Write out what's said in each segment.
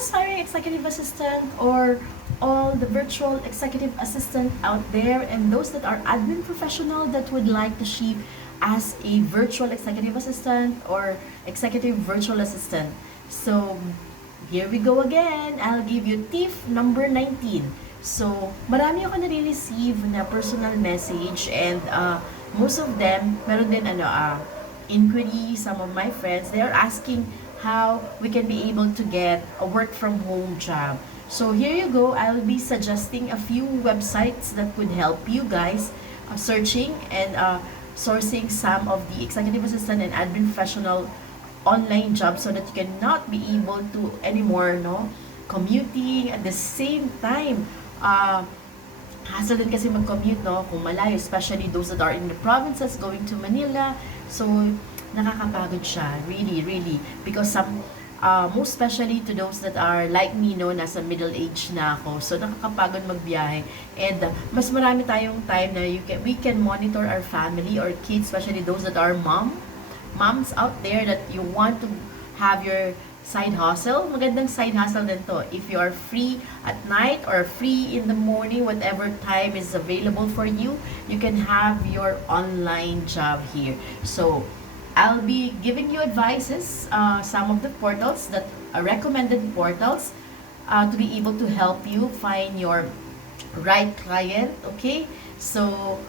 aspiring executive assistant or all the virtual executive assistant out there and those that are admin professional that would like to shift as a virtual executive assistant or executive virtual assistant. So, here we go again. I'll give you tip number 19. So, marami ako nare-receive na personal message and most of them, meron din inquiry, some of my friends, they are asking how we can be able to get a work from home job. So here you go, I'll be suggesting a few websites that could help you guys searching and sourcing some of the executive assistant and admin professional online jobs so that you cannot be able to anymore commuting at the same time. Hassle din kasi mag-commute kung malayo, especially those that are in the provinces going to Manila. So nakakapagod siya, really, because most especially to those that are like me, nasa middle age na ako. So nakakapagod magbiyahe and mas marami tayong time na we can monitor our family or kids, especially those that are moms out there that you want to have your side hustle. Magandang side hustle din to. If you are free at night or free in the morning, whatever time is available for you, you can have your online job here. So, I'll be giving you advices, some of the portals that are recommended portals to be able to help you find your right client, okay? So,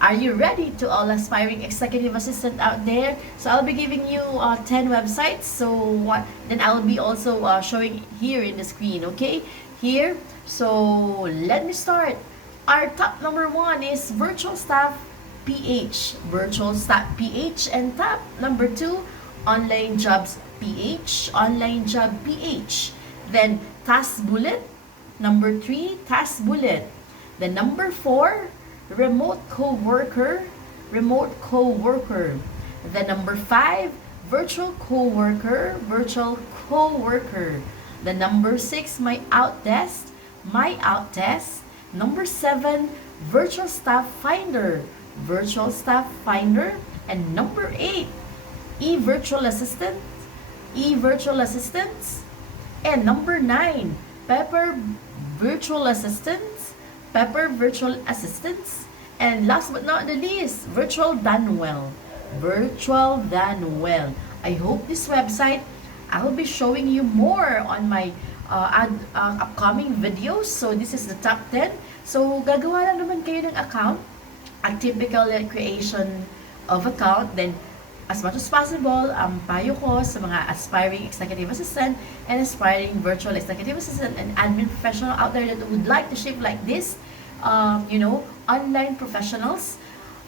are you ready to all aspiring executive assistant out there? So I'll be giving you 10 websites. So then I'll be also showing here in the screen, okay? Here. So let me start. Our top number 1 is Virtual Staff PH. Virtual Staff PH. And top number 2, Online Jobs PH. Online Job PH. Then Task Bullet. Number 3, Task Bullet. Then number 4, Remote Co-worker. The number 5, Virtual Co-worker. The number 6, My Outdesk. Number 7, Virtual Staff Finder. And number 8, E-Virtual Assistant. And number 9, Pepper Virtual Assistants. And last but not the least, Virtual Danwell. I hope this website, I'll be showing you more on my upcoming videos. So this is the top 10. So gagawa lang naman kayo ng account, a typical creation of account. Then as much as possible, payo ko sa mga aspiring executive assistant and aspiring virtual executive assistant and admin professional out there that would like to shift like this, online professionals.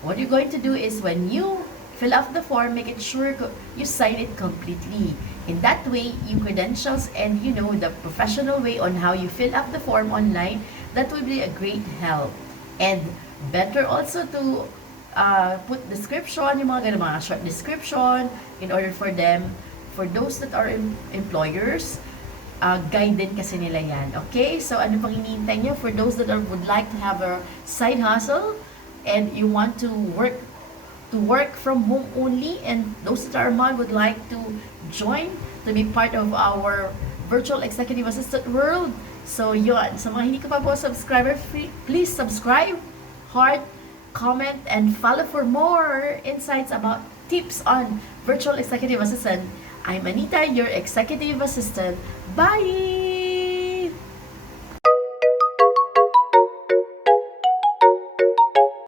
What you're going to do is when you fill out the form, make it sure you sign it completely. In that way, your credentials and the professional way on how you fill up the form online, that will be a great help. And better also to put description, yung mga short description in order for those that are employers, guide din kasi nila yan. Okay? So, ano pang hinihintay nyo? For those that would like to have a side hustle and you want to work from home only, and those that are mom would like to join to be part of our virtual executive assistant world. So, yun. Sa mga hindi ko pa po subscriber, please subscribe, heart, comment, and follow for more insights about tips on virtual executive assistant. I'm Anita, your executive assistant. Bye!